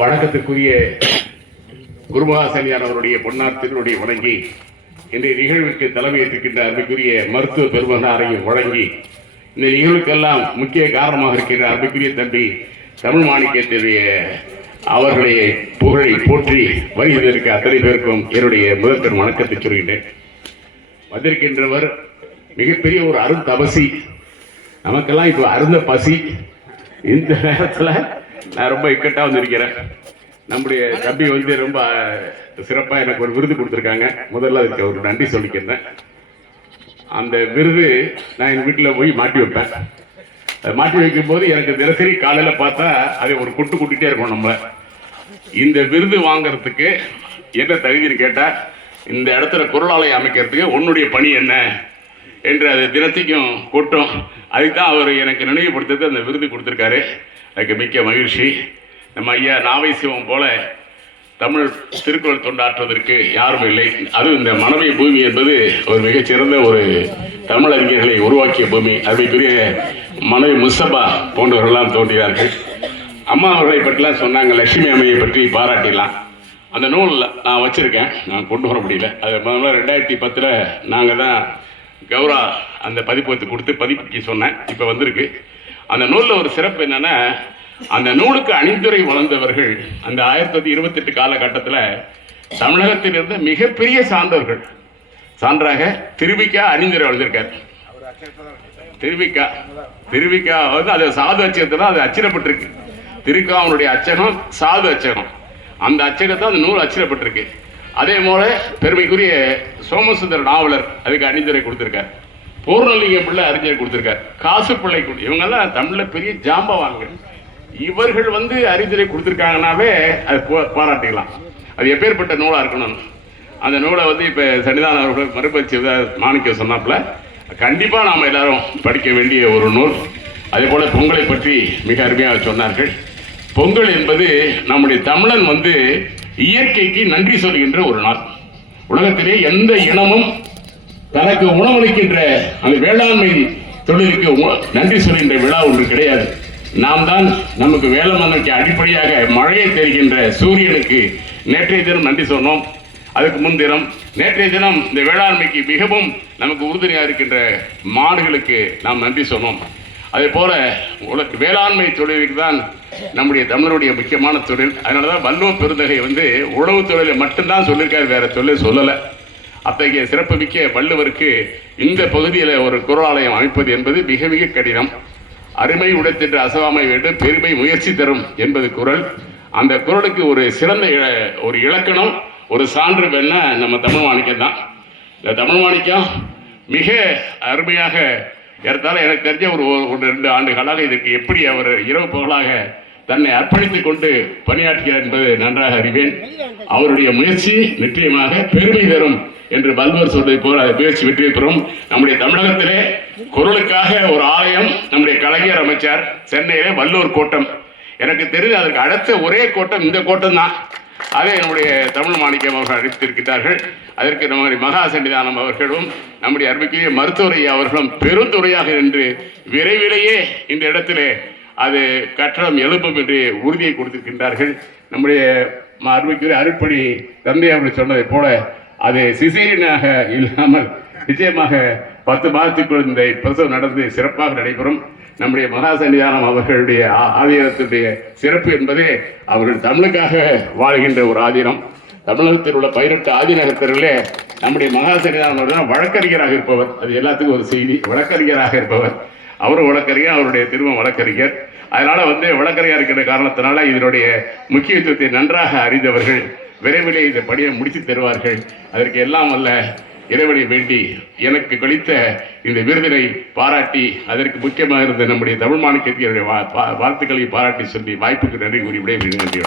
வணக்கத்திற்குரிய குருமகாசன்யார் அவருடைய பொன்னார் திருவடியை வழங்கி இன்றைய நிகழ்வுக்கு தலைமையேற்றிருக்கின்ற அன்புக்குரிய மருத்துவ பெருமகனாரையும் வழங்கி இந்த நிகழ்வுக்கெல்லாம் முக்கிய காரணமாக இருக்கின்ற அன்புக்குரிய தம்பி தமிழ் மாணிக்கத்தினுடைய அவர்களுடைய புகழை போற்றி வருகிறதற்கு அத்தனை பேருக்கும் என்னுடைய முதற்கண் வணக்கத்தை சொல்கின்றேன். வந்திருக்கின்றவர் மிகப்பெரிய ஒரு அருந்தபசி. நமக்கெல்லாம் இப்போ அருந்த பசி. இந்த நேரத்தில் நான் ரொம்ப இக்கட்டாக வந்திருக்கிறேன். நம்முடைய தம்பி வந்து ரொம்ப சிறப்பாக எனக்கு ஒரு விருது கொடுத்துருக்காங்க. முதல்ல அதுக்கு ஒரு நன்றி சொல்லிக்கிறேன். அந்த விருது நான் என் வீட்டில் போய் மாட்டி வைப்பேன். மாட்டி வைக்கும்போது எனக்கு தினசரி காலையில் பார்த்தா அதை ஒரு கொட்டு கொட்டிகிட்டே இருக்கும். நம்மளை இந்த விருது வாங்கிறதுக்கு என்ன தகுதின்னு கேட்டால், இந்த இடத்துல குரலாலயம் அமைக்கிறதுக்கு உன்னுடைய பணி என்ன என்று அது தினத்தைக்கும் கொட்டும். அதுக்கு தான் அவர் எனக்கு நினைவுபடுத்துறது அந்த விருது கொடுத்துருக்காரு. அதுக்கு மிக்க மகிழ்ச்சி. நம்ம ஐயா நாவை சிவம் போல தமிழ் திருக்குறள் தொண்டாற்றுவதற்கு யாரும் இல்லை. அதுவும் இந்த மனமை பூமி என்பது ஒரு மிகச்சிறந்த ஒரு தமிழறிஞர்களை உருவாக்கிய பூமி. அதுக்குரிய மனைவி முஸ்தபா போன்றவர்கள்லாம் தோன்றினார்கள். அம்மா அவர்களை பற்றிலாம் சொன்னாங்க. லட்சுமி அம்மையை பற்றி பாராட்டிடலாம். அந்த நூல் நான் வச்சுருக்கேன், நான் கொண்டு வர முடியல. அது முதல்ல 2010 நாங்கள் தான் கௌரா அந்த பதிப்பகத்தை கொடுத்து பதிப்பிக்க சொன்னேன். இப்போ வந்திருக்கு. அந்த நூலில் ஒரு சிறப்பு என்னென்னா, அந்த நூலுக்கு அணிந்துரை வளர்ந்தவர்கள் அந்த 1928 காலகட்டத்தில் தமிழகத்தில் இருந்த மிகப்பெரிய சான்றவர்கள். சான்றாக திருவிக்கா அணிந்துரை வளர்ந்திருக்கார். திருவிக்கா வந்து அது சாது அச்சகத்தில் அது அச்சிடப்பட்டிருக்கு. திருக்காவனுடைய அச்சகம் சாது அச்சகம். அந்த அச்சகத்தை அந்த நூல் அச்சிடப்பட்டிருக்கு. அதே போல பெருமைக்குரிய சோமசுந்தர நாவலர் அதுக்கு அணிந்துரை கொடுத்திருக்கார். பூர்ணலிங்க பிள்ளை அறிஞர் கொடுத்திருக்கார். காசு பிள்ளை இவங்கெல்லாம் தமிழில் பெரிய ஜாம்பவாங்க. இவர்கள் வந்து அறிஞரை கொடுத்துருக்காங்கன்னாவே அது பாராட்டிக்கலாம். அது எப்பேற்பட்ட நூலாக இருக்கணும். அந்த நூலை வந்து இப்போ சன்னிதான அவர்கள் மறுபரிச்சு மாணிக்கம் சொன்னாப்புல கண்டிப்பாக நாம் எல்லாரும் படிக்க வேண்டிய ஒரு நூல். அதே போல் பொங்கலை பற்றி மிக அருமையாக சொன்னார்கள். பொங்கல் என்பது நம்முடைய தமிழன் வந்து இயற்கைக்கு நன்றி சொல்கின்ற ஒரு நாள். உலகத்திலே எந்த இனமும் தனக்கு உணவளிக்கின்ற அந்த வேளாண்மை தொழிலுக்கு நன்றி சொல்கின்ற விழா ஒன்று கிடையாது. நாம் தான் நமக்கு வேளாண்மைக்கு அடிப்படையாக மழையை தெரிகின்ற சூரியனுக்கு நேற்றைய தினம் நன்றி சொன்னோம். அதுக்கு முன்தினம் நேற்றைய தினம் இந்த வேளாண்மைக்கு மிகவும் நமக்கு உறுதுணையாக இருக்கின்ற மாடுகளுக்கு நாம் நன்றி சொன்னோம். அதே போல வேளாண்மை தொழிலுக்கு தான் நம்முடைய தமிழருடைய முக்கியமான தொழில். அதனால தான் வள்ளுவ பெருந்தகை வந்து உழவு தொழிலை மட்டும்தான் சொல்லியிருக்காரு, வேற தொழில் சொல்லலை. அத்தகைய சிறப்பு மிக்க வள்ளுவருக்கு இந்த பகுதியில் ஒரு குரலாலயம் அமைப்பது என்பது மிக மிக கடினம். அருமை உடைத்திட்டு அசவாமை வேண்டும், பெருமை முயற்சி தரும் என்பது குறள். அந்த குறளுக்கு ஒரு சிறந்த ஒரு இலக்கணம், ஒரு சான்று வேணா நம்ம தமிழ் மாணிக்கம் தான். இந்த தமிழ் மாணிக்கம் மிக அருமையாக ஏறத்தாலும் எனக்கு தெரிஞ்ச ஒரு 2 ஆண்டுகளாக இதுக்கு எப்படி அவர் இரவு பகலாக தன்னை அர்ப்பணித்துக் கொண்டு பணியாற்றுகிறார் என்பது நன்றாக அறிவேன். அவருடைய முயற்சி நிச்சயமாக பெருமை தரும் என்று வள்ளுவர் சொல்வதை போல முயற்சி வெற்றி பெறும். நம்முடைய தமிழகத்திலே குறளுக்காக ஒரு ஆலயம் நம்முடைய கலைஞர் அமைச்சார். சென்னையிலே வள்ளுவர் கோட்டம். எனக்கு தெரிந்து அதற்கு அடுத்த ஒரே கோட்டம் இந்த கோட்டம் தான். அதை நம்முடைய தமிழ் மாணிக்கம் அவர்கள் அறிவித்திருக்கிறார்கள். அதற்கு நம்முடைய மகா சன்னிதானம் அவர்களும் நம்முடைய அருமைக்குரிய மருத்துவரை அவர்களும் பெருந்துறையாக நின்று விரைவிலேயே இந்த இடத்திலே அது கட்டடம் எழுப்பும் என்று உறுதியை கொடுத்திருக்கின்றார்கள். நம்முடைய அருமைக்குரிய அருட்பணி தந்தை அவர்கள் சொன்னதை போல அது சிசேரியனாக இல்லாமல் நிச்சயமாக 10 மாதத்துக்குள் இந்த பிரசவம் நடந்து சிறப்பாக நடைபெறும். நம்முடைய மகா சன்னிதானம் அவர்களுடைய ஆதீனத்துடைய சிறப்பு என்பதே அவர்கள் தமிழுக்காக வாழ்கின்ற ஒரு ஆதீனம். தமிழகத்தில் உள்ள 18 ஆதீனத்திலே நம்முடைய மகா சன்னிதானம் வழக்கறிஞராக இருப்பவர். அது எல்லாத்துக்கும் ஒரு செய்தி. வழக்கறிஞராக இருப்பவர். அவரும் வழக்கறிஞர், அவருடைய திருமணம் வழக்கறிஞர். அதனால வழக்கறிஞர் இருக்கிற காரணத்தினால இதனுடைய முக்கியத்துவத்தை நன்றாக அறிந்தவர்கள் விரைவிலே இந்த பணியை முடித்து தருவார்கள். அதற்கு எல்லாம் வல்ல இறைவனை வேண்டி எனக்கு கழித்த இந்த விருதினை பாராட்டி அதற்கு முக்கியமாக இருந்த நம்முடைய தமிழ் மாணிக்கத்தினுடைய வாழ்த்துக்களை பாராட்டி சொல்லி வாய்ப்புக்கு நன்றி கூறி விடைபெறுகிறேன். நன்றி.